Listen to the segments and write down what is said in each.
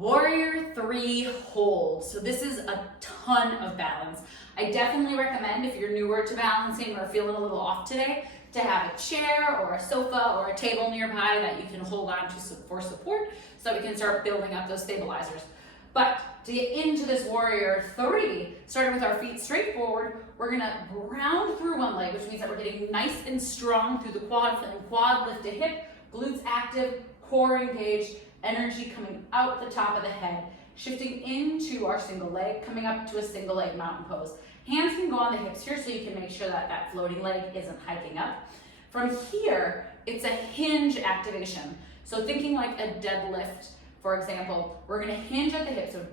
Warrior 3 hold. So this is a ton of balance. I definitely recommend, if you're newer to balancing or feeling a little off today, to have a chair or a sofa or a table nearby that you can hold on to for support so that we can start building up those stabilizers. But to get into this Warrior 3, starting with our feet straight forward, we're gonna ground through one leg, which means that we're getting nice and strong through the quad, feeling quad lift to hip, glutes active, core engaged, energy coming out the top of the head, shifting into our single leg, coming up to a single leg mountain pose. Hands can go on the hips here so you can make sure that that floating leg isn't hiking up. From here, it's a hinge activation. So thinking like a deadlift, for example, we're gonna hinge at the hips, so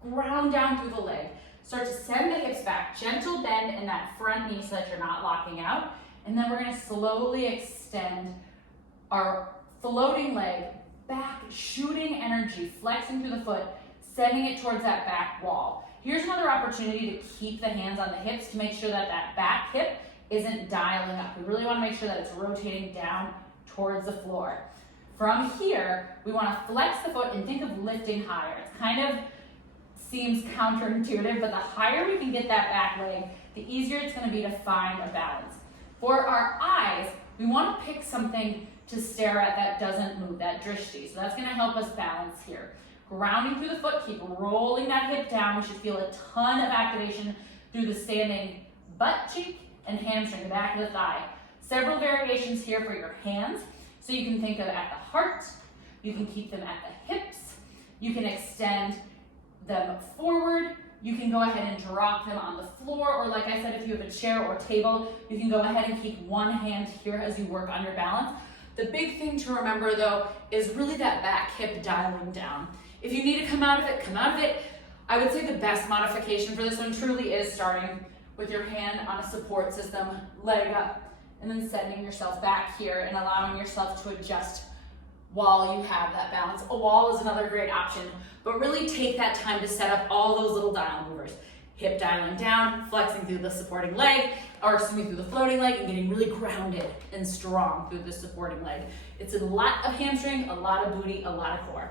ground down through the leg. Start to send the hips back, gentle bend in that front knee so that you're not locking out. And then we're gonna slowly extend our floating leg back, shooting energy, flexing through the foot, sending it towards that back wall. Here's another opportunity to keep the hands on the hips to make sure that that back hip isn't dialing up. We really wanna make sure that it's rotating down towards the floor. From here, we wanna flex the foot and think of lifting higher. It's kind of seems counterintuitive, but the higher we can get that back leg, the easier it's gonna be to find a balance. For our eyes, we wanna pick something to stare at that doesn't move, that drishti. So that's gonna help us balance here. Grounding through the foot, keep rolling that hip down. We should feel a ton of activation through the standing butt cheek and hamstring, the back of the thigh. Several variations here for your hands. So you can think of at the heart, you can keep them at the hips, you can extend them forward, you can go ahead and drop them on the floor, or like I said, if you have a chair or table, you can go ahead and keep one hand here as you work on your balance. The big thing to remember though is really that back hip dialing down. If you need to come out of it, come out of it. I would say the best modification for this one truly is starting with your hand on a support system, leg up, and then sending yourself back here and allowing yourself to adjust while you have that balance. A wall is another great option, but really take that time to set up all those little dial movers. Hip dialing down, flexing through the supporting leg, or through the floating leg, and getting really grounded and strong through the supporting leg. It's a lot of hamstring, a lot of booty, a lot of core.